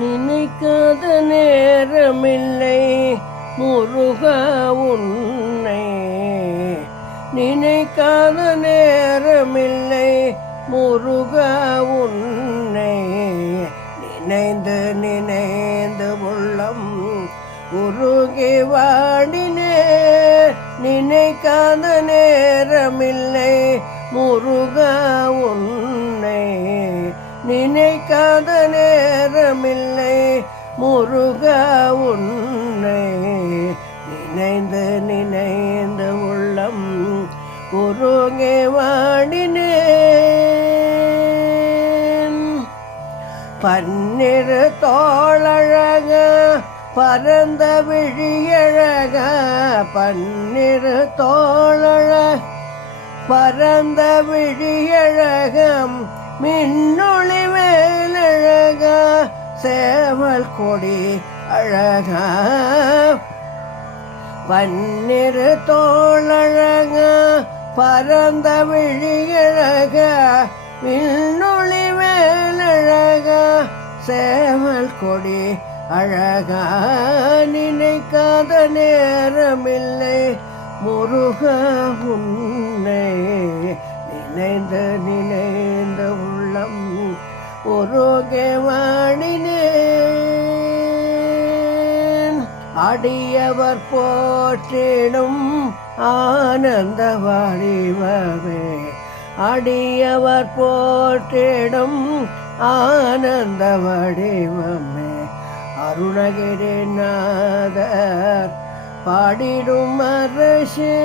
நினைக்காத நேரமில்லை முருகா உன்னை, நினைக்காத நேரமில்லை முருகா உன்னை, நினைந்து நினைந்து உள்ளம் உருகி வாடினே, நினைக்காத நேரமில்லை முருகா உன்னை, நினைக்காத நேரமில்லை முருகா உன்னை, நினைந்து நினைந்து உள்ளம் உருகி வாடினேன். பன்னிரு தோளழக பரந்த விழியழக, பன்னிரு தோளழக பரந்த விழியழகம், மின்னொளி வேலழக சேவல் கொடி அழக, பன்னிரு தோளழக பரந்த விழியழக, மின்னொளி வேலழக சேவல் கொடி அழக, நினைக்காத நேரமில்லை முருகா உன்னை, நினைந்து நினைந்து உள்ளம் உருகி வாடினேன். அடியவர் போற்றிடும் ஆனந்த வடிவமே, அடியவர் போற்றிடும் ஆனந்த வடிவமே, அருணகிரிநாதர் பாடிடும் அரசே,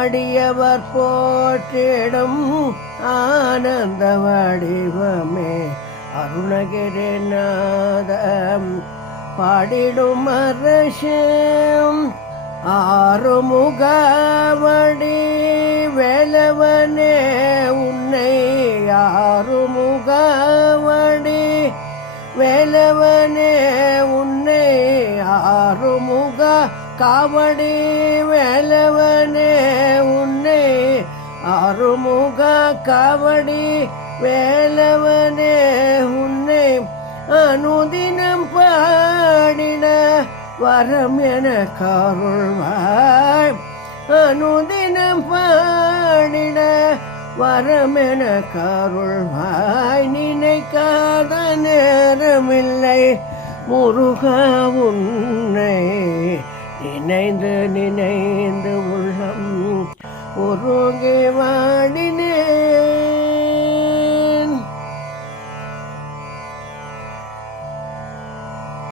அடியவர் போற்றிடும் ஆனந்த வடிவமே, அருணகிரிநாதம் பாடிடும் அரசே, ஆறுமுகவடி வேலவனே உன்னை, ஆறுமுகவடி வேலவனே உன்னை, ஆறுமுக காவடி வேலவனே உன்னை, ஆறுமுக காவடி வேலவனே உன்னை, அனுதினம் பாடின வரம் என கருள்வாய், அனுதினம் பாடின வரம் என கருள்வாய், நினைக்காத நேரமில்லை முருகா உன்னை, நினைந்து நினைந்து உள்ளம் உருகி வாடினே.